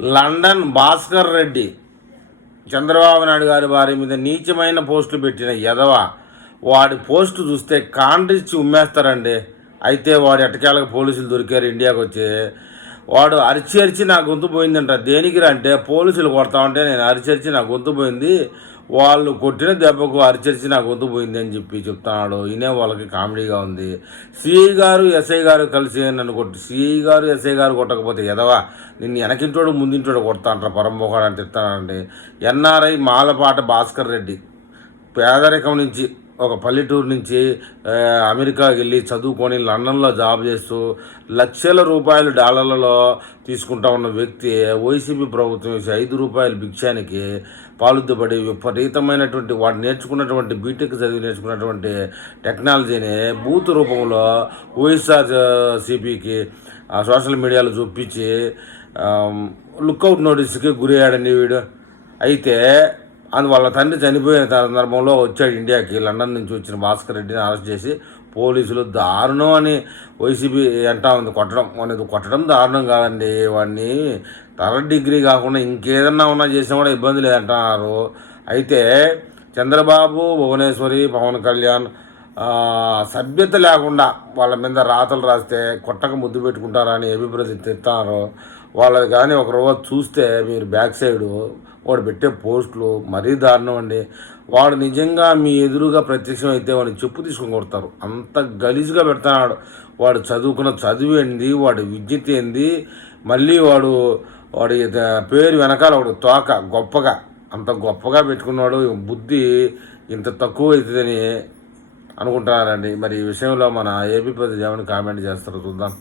London Bhaskar Reddy. Chandrababu Naidu గారి వారి మీద నీచమైన పోస్టులు పెట్టిన ఎదవ వాడి పోస్టు చూస్తే కాండ్రిచ్చి ఉమ్మేస్తారండి. అయితే వాడు ఎటకాలకు పోలీసులు దొరికారు ఇండియాకు వచ్చి వాడు అరిచి అరిచి నా గొంతు పోయిందంట. దేనికి అంటే పోలీసులు కొడతా ఉంటే నేను అరిచరిచి నా గొంతు పోయింది. వాళ్ళు కొట్టిన దెబ్బకు అరిచరిచి నా గొంతు పోయింది అని చెప్పి చెప్తున్నాడు. ఈయనే వాళ్ళకి కామెడీగా ఉంది. సిఐ గారు ఎస్ఐ గారు కలిసి నన్ను కొట్టి సిఐ గారు ఎస్ఐ గారు కొట్టకపోతే ఎదవా? నిన్ను వెనకింటోడు ముందింటోడు కొడతా అంటారు పరంపోకాడు అని చెప్తానండి ఎన్ఆర్ఐ మాలపాట భాస్కర్ రెడ్డి. పేదరికం నుంచి ఒక పల్లెటూరు నుంచి అమెరికాకి వెళ్ళి చదువుకొని లండన్లో జాబ్ చేస్తూ లక్షల రూపాయలు డాలర్లలో తీసుకుంటా ఉన్న వ్యక్తి వైసీపీ ప్రభుత్వం వేసి ఐదు రూపాయల భిక్షానికి పాలుద్దపడి విపరీతమైనటువంటి వాడు నేర్చుకున్నటువంటి బీటెక్ చదివి నేర్చుకున్నటువంటి టెక్నాలజీని బూత్ రూపంలో వైఎస్ఆర్ సిపికి సోషల్ మీడియాలో చూపించి లుక్అవుట్ నోటీస్కి గురయ్యాడండి వీడు. అయితే అందు వాళ్ళ తండ్రి చనిపోయిన సందర్భంలో వచ్చాడు ఇండియాకి లండన్ నుంచి వచ్చిన భాస్కర్ రెడ్డిని అరెస్ట్ చేసి పోలీసులు దారుణం అని వైసీపీ అంటా ఉంది. కొట్టడం అనేది కొట్టడం దారుణం కాదండి. వాడిని థర్డ్ డిగ్రీ కాకుండా ఇంకేదన్నా ఉన్నా చేసినా కూడా ఇబ్బంది లేదంటున్నారు. అయితే చంద్రబాబు భువనేశ్వరి పవన్ కళ్యాణ్ సభ్యత లేకుండా వాళ్ళ మీద రాతలు రాస్తే కొట్టక ముద్దు పెట్టుకుంటారని అభిప్రాయం తిడతారు. వాళ్ళది కానీ ఒక రోజు చూస్తే మీరు బ్యాక్ సైడు వాడు పెట్టే పోస్టులు మరీ దారుణం అండి. వాడు నిజంగా మీ ఎదురుగా ప్రత్యక్షం అయితే వాడిని చెప్పు తీసుకొని కొడతారు. అంత గలీజ్గా పెడతాడు. వాడు చదువుకున్న చదువు ఏంది? వాడి విద్యుత్ ఏంది? మళ్ళీ వాడు వాడి పేరు వెనకాల వాడు తోక గొప్పగా అంత గొప్పగా పెట్టుకున్నాడు. బుద్ధి ఇంత తక్కువ అవుతుందని అనుకుంటున్నారండి మరి ఈ విషయంలో మన ఏపీ ప్రతి జగన్ కామెంట్ చేస్తారో చూద్దాం.